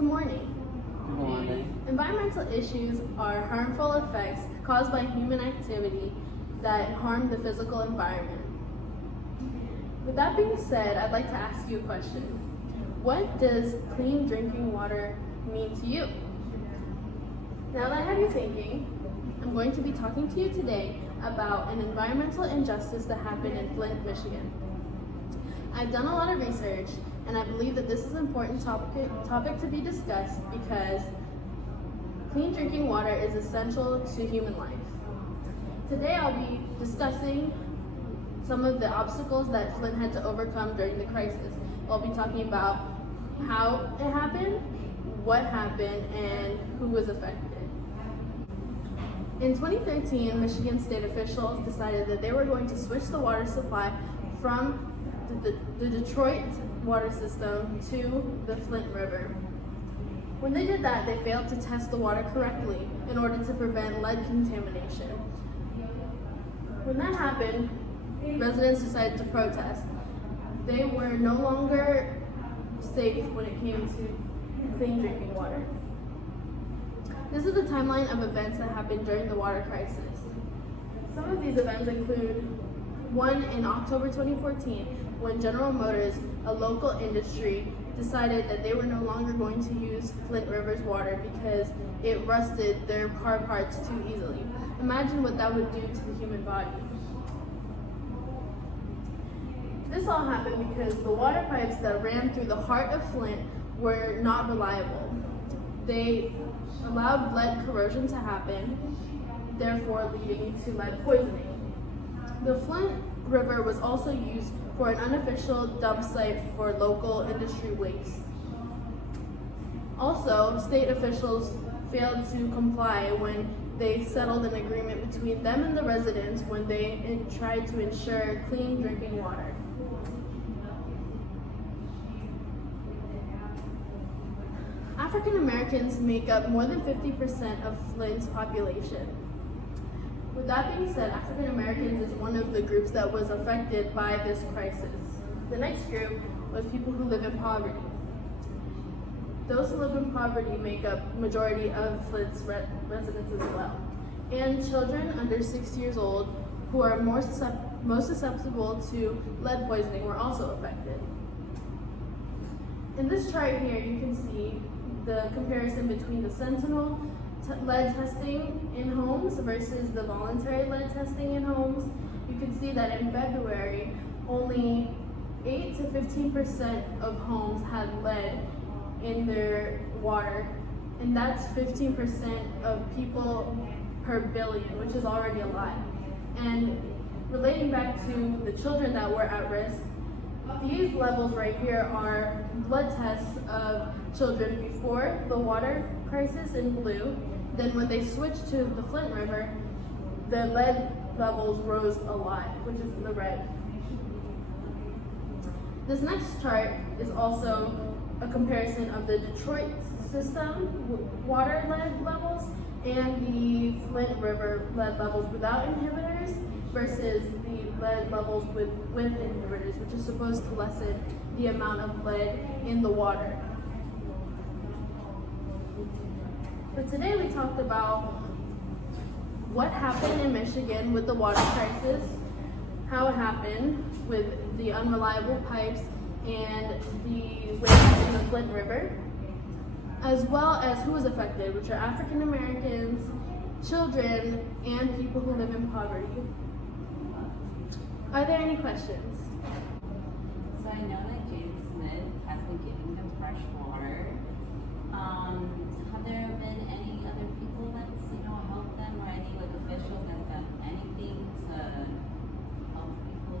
Good morning. Good morning. Environmental issues are harmful effects caused by human activity that harm the physical environment. With that being said, I'd like to ask you a question. What does clean drinking water mean to you? Now that I have you thinking, I'm going to be talking to you today about an environmental injustice that happened in Flint, Michigan. I've done a lot of research, and I believe that this is an important topic to be discussed because clean drinking water is essential to human life. Today I'll be discussing some of the obstacles that Flint had to overcome during the crisis. I'll be talking about how it happened, what happened, and who was affected. In 2013, Michigan state officials decided that they were going to switch the water supply from the Detroit water system to the Flint River. When they did that, they failed to test the water correctly in order to prevent lead contamination. When that happened, residents decided to protest. They were no longer safe when it came to clean drinking water. This is a timeline of events that happened during the water crisis. Some of these events include one in October 2014, when General Motors, a local industry, decided that they were no longer going to use Flint River's water because it rusted their car parts too easily. Imagine what that would do to the human body. This all happened because the water pipes that ran through the heart of Flint were not reliable. They allowed lead corrosion to happen, therefore leading to lead poisoning. The Flint River was also used for an unofficial dump site for local industry waste. Also, state officials failed to comply when they settled an agreement between them and the residents when they tried to ensure clean drinking water. African Americans make up more than 50% of Flint's population. With that being said, African Americans is one of the groups that was affected by this crisis. The next group was people who live in poverty. Those who live in poverty make up majority of Flint's residents as well. And children under 6 years old who are most susceptible to lead poisoning were also affected. In this chart here, you can see the comparison between the Sentinel lead testing in homes versus the voluntary lead testing in homes. You can see that in February, only 8 to 15% of homes had lead in their water, and that's 15% of people per billion, which is already a lot. And relating back to the children that were at risk, these levels right here are blood tests of children before the water crisis in blue. Then when they switched to the Flint River, the lead levels rose a lot, which is in the red. This next chart is also a comparison of the Detroit system water lead levels and the Flint River lead levels without inhibitors versus the lead levels with inhibitors, which is supposed to lessen the amount of lead in the water. But today we talked about what happened in Michigan with the water crisis, how it happened with the unreliable pipes and the waste in the Flint River, as well as who was affected, which are African Americans, children, and people who live in poverty. Are there any questions? So I know that James Smith has been giving them fresh water. Have there been any other people that's helped them, or any officials that's done anything to help people?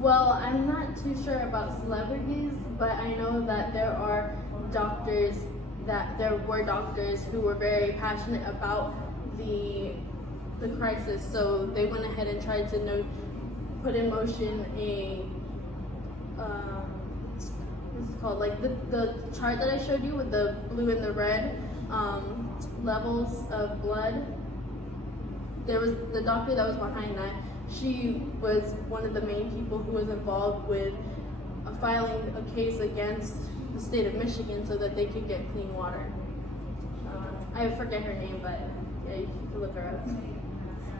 Well, I'm not too sure about celebrities, but I know that there were doctors who were very passionate about the crisis, so they went ahead and tried to put in motion a this is called the chart that I showed you with the blue and the red levels of blood. There was the doctor that was behind that. She was one of the main people who was involved with filing a case against the state of Michigan so that they could get clean water. I forget her name, but yeah, you can look her up.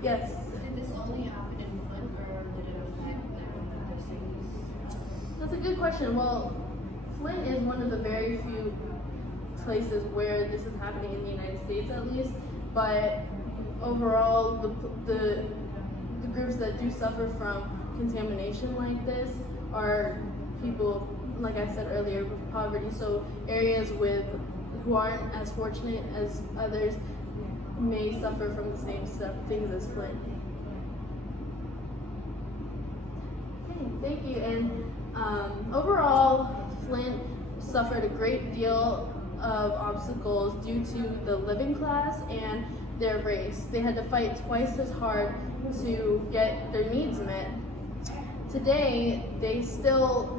Yes. Did this only happen in Flint, or did it affect other cities? That's a good question. Well, Flint is one of the very few places where this is happening in the United States, at least. But overall, the groups that do suffer from contamination like this are people, like I said earlier, with poverty. So areas who aren't as fortunate as others may suffer from the same things as Flint. Okay, thank you. And overall, Flint suffered a great deal of obstacles due to the living class and their race. They had to fight twice as hard to get their needs met. Today, they still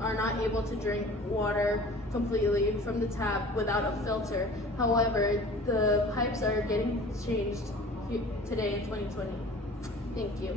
are not able to drink water completely from the tap without a filter. However, the pipes are getting changed today in 2020. Thank you.